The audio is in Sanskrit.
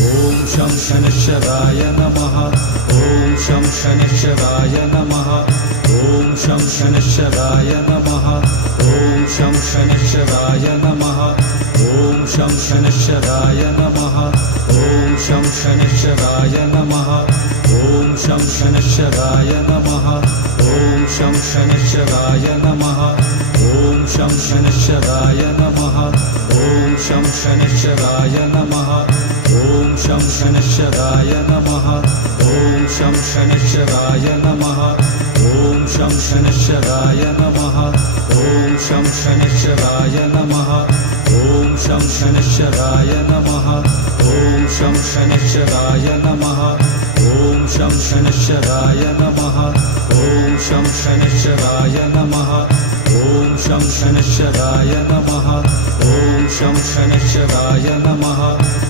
ॐ शं शनिश्चराय नमः ॐ शं शनिश्चराय नमः ॐ शं शनिश्चराय नमः ॐ शं शनिश्चराय नमः ॐ शं शनिश्चराय नमः ॐ शं शनिश्चराय नमः ॐ शं शनिश्चराय नमः ॐ शं शनिश्चराय नमः ॐ शं शनिश्चराय नमः ॐ शं शनिश्चराय नमः ॐ शं शनिश्चराय नमः ॐ शं शनिश्चराय नमः ॐ शं शनिश्चराय नमः ॐ शं शनिश्चराय नमः ॐ शं शनिश्चराय नमः ॐ शं शनिश्चराय नमः ॐ शं शनिश्चराय नमः ॐ शं शनिश्चराय नमः ॐ शं शनिश्चराय